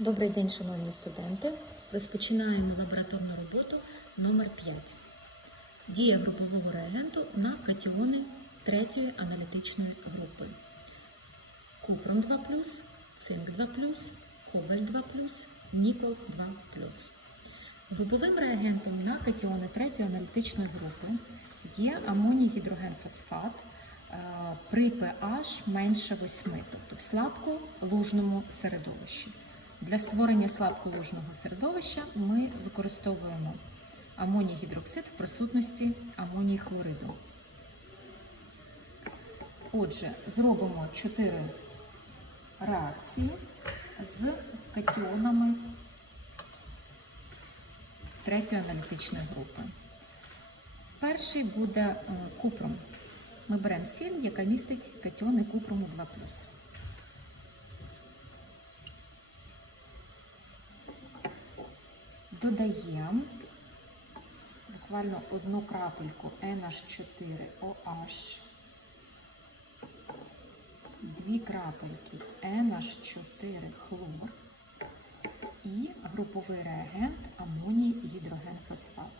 Добрий день, шановні студенти. Розпочинаємо лабораторну роботу номер 5 Дія групового реагенту на катіони третьої аналітичної групи. Купром 2 цинк 2 кобальт 2 нікел 2 Груповим реагентом на катіони третьої аналітичної групи є амоній гідрогенфосфат е, при pH менше 8, тобто в слабколужному середовищі. Для створення слабколужного середовища ми використовуємо амоній гідроксид в присутності амоній хлориду. Отже, зробимо 4 реакції з катіонами третьої аналітичної групи. Перший буде е, купром. Ми беремо сіль, яка містить катіони купрому 2 Додаємо буквально одну крапельку NH4OH, дві крапельки NH4 хлор і груповий реагент амоній гідрогенфосфат.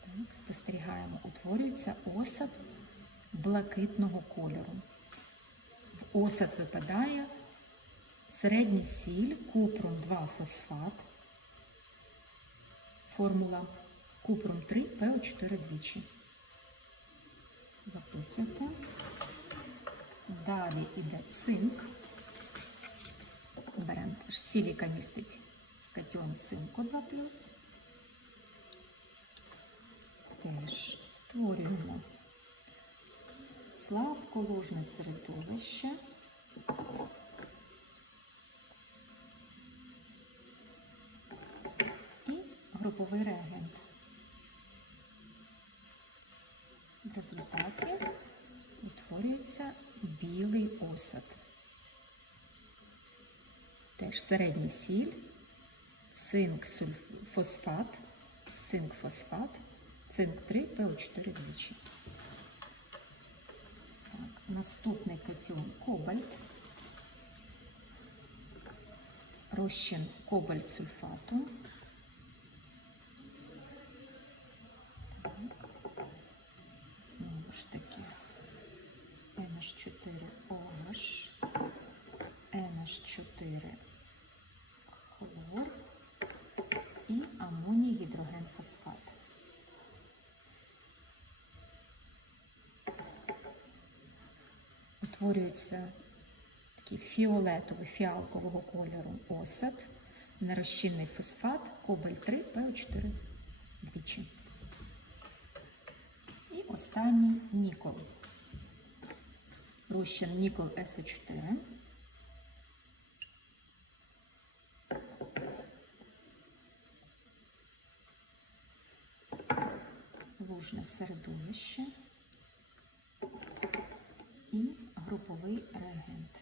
Так, спостерігаємо, утворюється осад блакитного кольору. Осад випадає середній сіль, купром 2 фосфат, формула купром 3 ПО4 двічі. Записуйте. Далі йде цинк. Беремо яка містить катіон цинку 2 Теж створюємо слабколожне середовище. І груповий реагент. В результаті утворюється білий осад. Теж середній сіль, цинк фосфат, цинк фосфат, цинк 3, ПО4 двічі. Наступний катіон кобальт. Розчин кобальт сульфату. Так. Знову ж таки NH4OH, NH4 хлор і амоній гідрогенфосфат. Утворюється такий фіолетовий фіалкового кольору осад, нерозчинний фосфат, кобальт 3, ПО4 двічі. І останній нікол. Розчин нікол СО4. Лужне середовище і груповий реагент.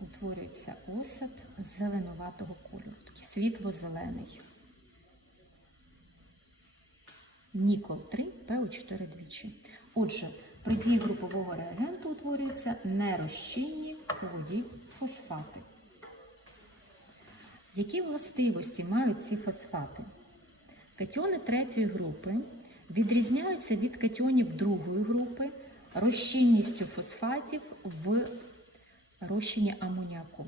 Утворюється осад зеленуватого кольору, такий світло-зелений. Нікол 3, ПО4 двічі. Отже, при дії групового реагенту утворюються нерозчинні у воді фосфати. Які властивості мають ці фосфати? Катіони третьої групи відрізняються від катіонів другої групи розчинністю фосфатів в розчині амоніаку.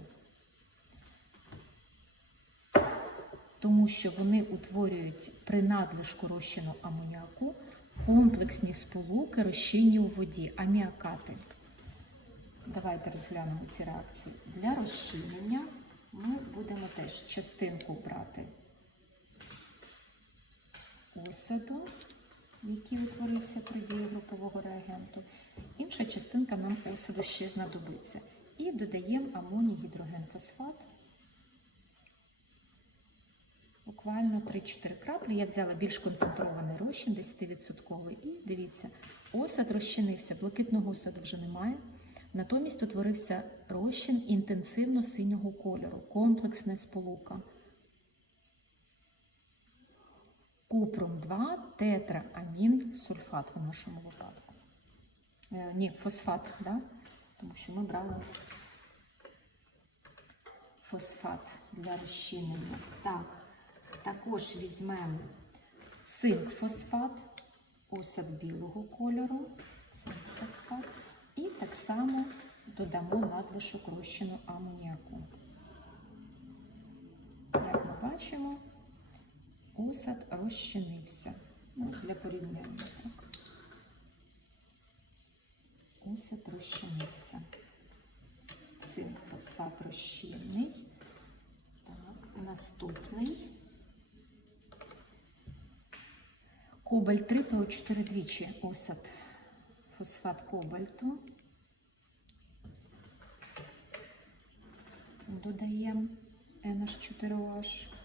Тому що вони утворюють при надлишку розчину амоніаку комплексні сполуки розчинні у воді, аміакати. Давайте розглянемо ці реакції. Для розчинення ми будемо теж частинку брати осаду, який утворився при дії групового реагенту. Інша частинка нам осаду ще знадобиться. І додаємо амоній гідрогенфосфат. Буквально 3-4 краплі. Я взяла більш концентрований розчин, 10%. І дивіться, осад розчинився, блакитного осаду вже немає. Натомість утворився розчин інтенсивно синього кольору, комплексна сполука. Купром 2, тетраамін, сульфат в нашому випадку. Е, ні, фосфат, да? тому що ми брали фосфат для розчинення. Так, також візьмемо цинк-фосфат, осад білого кольору, цинк-фосфат, і так само додамо надлишок розчину амоніаку. Як ми бачимо, осад розчинився. Ну, для порівняння. Так. Розчинився. Цинк фосфат розчинний. Так, наступний. Кобальт 3 ПО4 двічі осад фосфат кобальту. Додаємо NH4OH.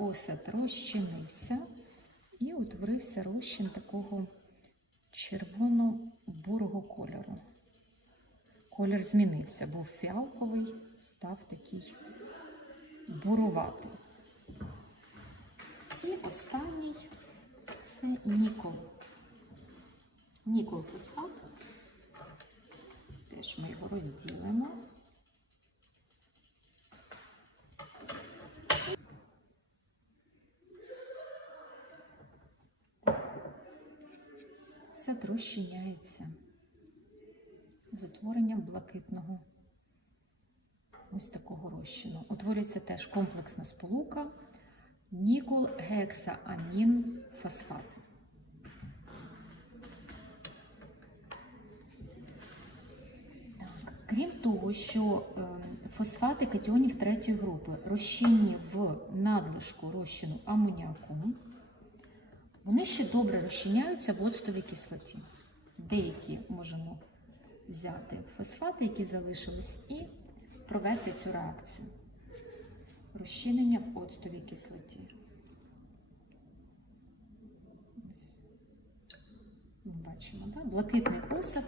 Осад розчинився і утворився розчин такого червоно-бурого кольору. Колір змінився, був фіалковий, став такий буруватий. І останній це нікол. Нікол фосфат. Теж ми його розділимо. Все розчиняється з утворенням блакитного ось такого розчину. Утворюється теж комплексна сполука нікол гексаамін фосфат. Крім того, що е, фосфати катіонів третьої групи розчинні в надлишку розчину амоніаку, вони ще добре розчиняються в оцтовій кислоті. Деякі можемо взяти фосфати, які залишились, і провести цю реакцію. Розчинення в оцтовій кислоті. Ми бачимо, да? блакитний осад,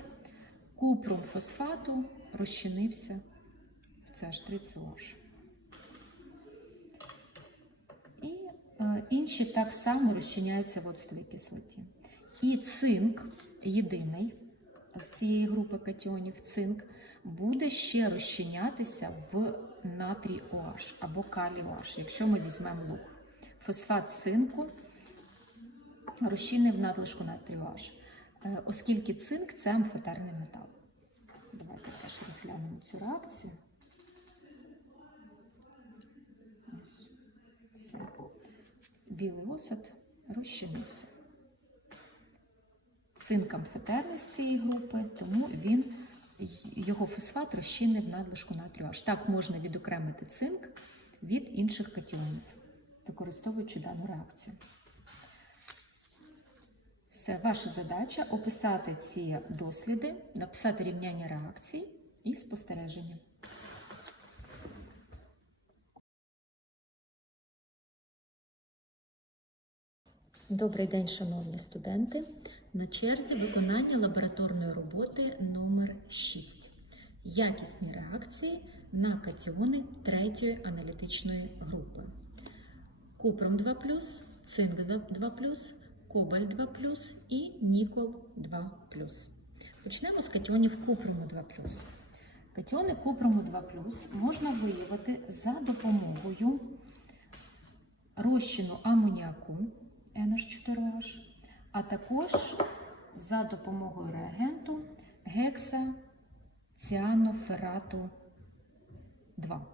купрум фосфату розчинився в CH3COH. І е, інші так само розчиняються в оцтовій кислоті. І цинк єдиний з цієї групи катіонів цинк буде ще розчинятися в натрій OH або калій OH, якщо ми візьмемо луг. Фосфат цинку розчинний в надлишку натрій OH, Е, оскільки цинк це амфотерний метал. Давайте теж розглянемо цю реакцію. Ось. Все. Білий осад розчинився. Цинк амфотерний з цієї групи, тому він, його фосфат розчинний в надлишку натрію H. Так можна відокремити цинк від інших катіонів, використовуючи дану реакцію. Все, ваша задача описати ці досліди, написати рівняння реакцій і спостереження. Добрий день, шановні студенти. На черзі виконання лабораторної роботи номер 6 Якісні реакції на катіони третьої аналітичної групи. Купром 2, цинк 2, кобальт 2 і нікол 2 Почнемо з катіонів купрому 2 Катіони купрому 2 можна виявити за допомогою розчину амоніаку NH4OH, а також за допомогою реагенту гексаціаноферату 2.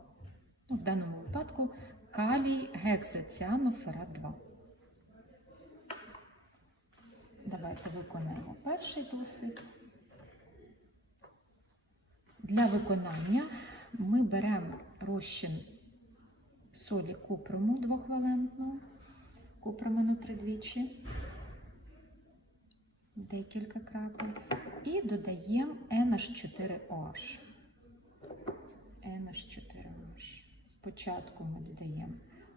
Ну, в даному випадку калій гексаціаноферат 2. Давайте виконаємо перший дослід. Для виконання ми беремо розчин солі купрому двохвалентного, купроману тридвічі, декілька крапель, і додаємо NH4OH. NH4OH. Спочатку ми додаємо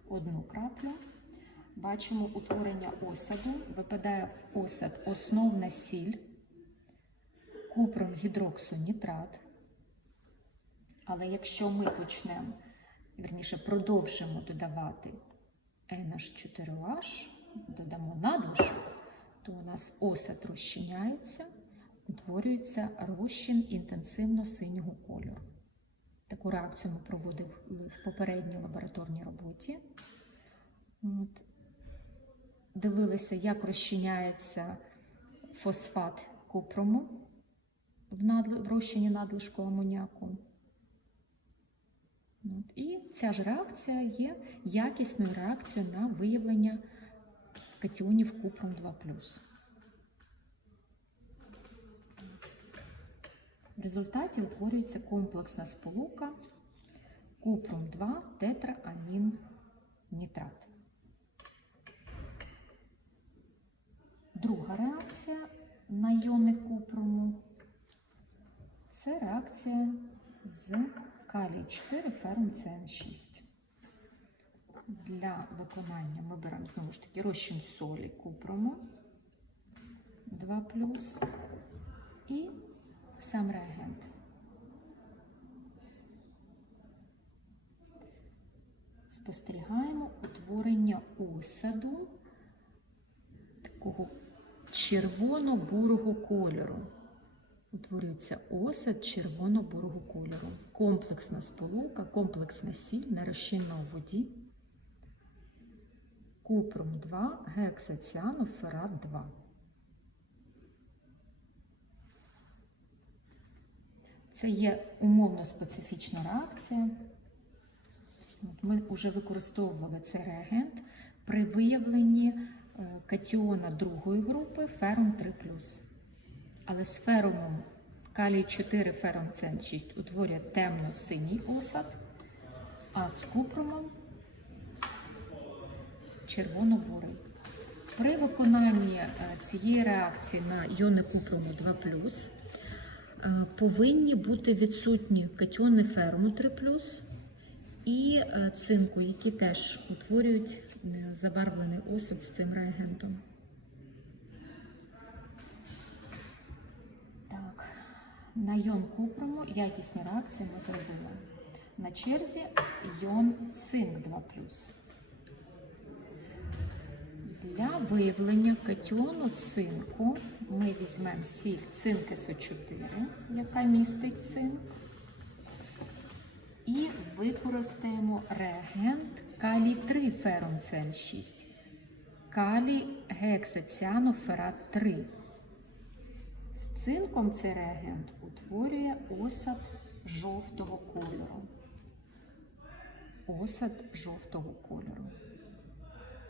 одну краплю. Бачимо утворення осаду, випадає в осад основна сіль, купром гідроксонітрат. Але якщо ми почнемо вірніше, продовжимо додавати NH4OH, додамо надлишок, то у нас осад розчиняється, утворюється розчин інтенсивно синього кольору. Таку реакцію ми проводили в попередній лабораторній роботі. От. Дивилися, як розчиняється фосфат купрому в розчині надлишку амоніаку. І ця ж реакція є якісною реакцією на виявлення катіонів купром 2 В результаті утворюється комплексна сполука купром 2 тетраамін нітрат. Друга реакція на іони купрому це реакція з калій 4 ферум CN6. Для виконання ми беремо знову ж таки розчин солі купрому 2 і сам реагент. Спостерігаємо утворення осаду такого червоно-бурого кольору. Утворюється осад червоно-бурого кольору. Комплексна сполука, комплексна сіль нерозчинна у воді. Купром 2, гексаціаноферат 2. Це є умовно специфічна реакція. Ми вже використовували цей реагент при виявленні е, катіона другої групи ферум 3 Але з ферумом калій 4 ферум ЦН6 утворює темно-синій осад, а з купромом червоно-бурий. При виконанні е, цієї реакції на іони купрому 2 Е, повинні бути відсутні катіони ферму 3 і е, цинку, які теж утворюють забарвлений осад з цим реагентом. На йон купрому якісні реакції ми зробили. На черзі йон цинк 2 Для виявлення катіону цинку ми візьмемо сіль цинк СО4, яка містить цинк, і використаємо реагент калій 3 фером ЦН6, калій гексаціаноферат 3. З цинком цей реагент утворює осад жовтого кольору. Осад жовтого кольору.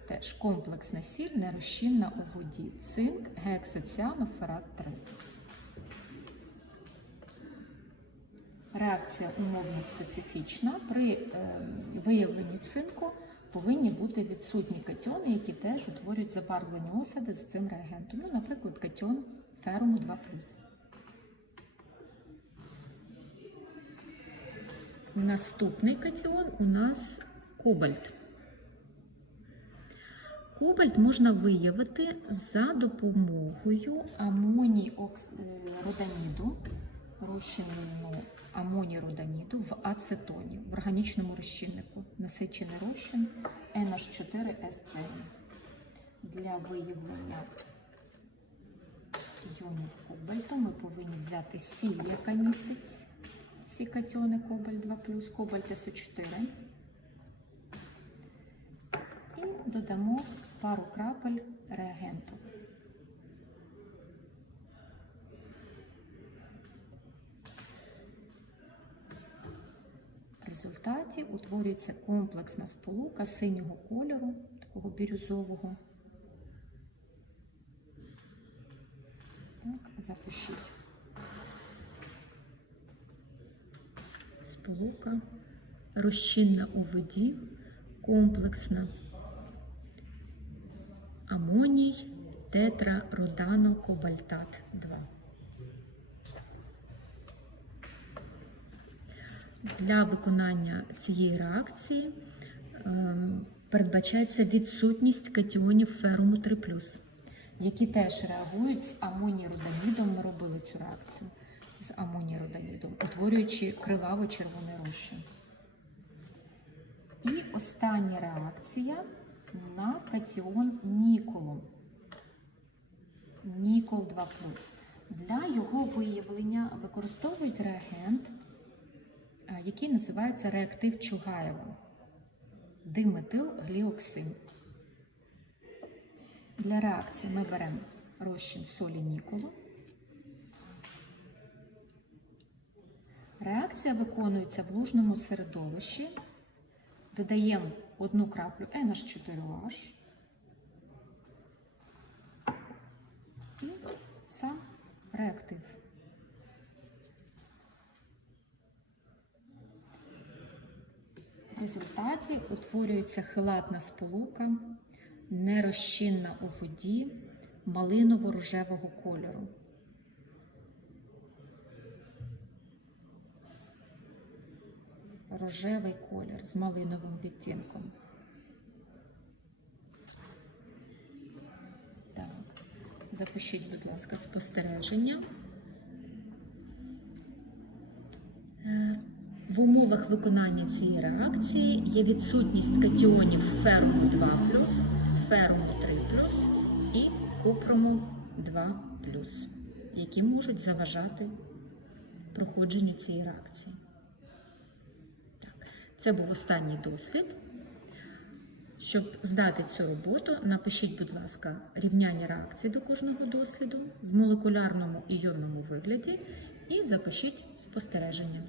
Теж комплексна сіль нерозчинна у воді. Цинк, гексаціаноферат 3. Реакція умовно специфічна. При е, виявленні цинку повинні бути відсутні катіони, які теж утворюють забарвлені осади з цим реагентом. Ну, наприклад, катіон феруму 2 Наступний катіон у нас кобальт. Кобальт можна виявити за допомогою амоній роданіду, розчинену амоній роданіду в ацетоні, в органічному розчиннику, насичений розчин NH4SC. Для виявлення іонів кобальту ми повинні взяти сіль, яка містить ці катіони кобальт 2 кобальт СО4. І додамо пару крапель реагенту. В результаті утворюється комплексна сполука синього кольору, такого бірюзового. Так, запишіть. Сполука. Розчинна у воді, комплексна. Амоній. Тетрародано-кобальтат 2. Для виконання цієї реакції ем, передбачається відсутність катіонів феруму 3 які теж реагують з амоній-роданідом. Ми робили цю реакцію з амоній-роданідом, утворюючи криваво-червоний розчин. І остання реакція на катіон ніколу. Нікол 2 Для його виявлення використовують реагент, який називається реактив Чугаєва диметилгліоксин. Для реакції ми беремо розчин солі ніколу. Реакція виконується в лужному середовищі. Додаємо одну краплю NH4H і сам реактив. В результаті утворюється хелатна сполука, нерозчинна у воді малиново-рожевого кольору. Рожевий колір з малиновим відтінком. Так, запишіть, будь ласка, спостереження. Е, В умовах виконання цієї реакції є відсутність катіонів феруму 2 феруму 3 і купруму 2 які можуть заважати проходженню цієї реакції. Так, це був останній дослід. Щоб здати цю роботу, напишіть, будь ласка, рівняння реакції до кожного досліду в молекулярному і йонному вигляді і запишіть спостереження.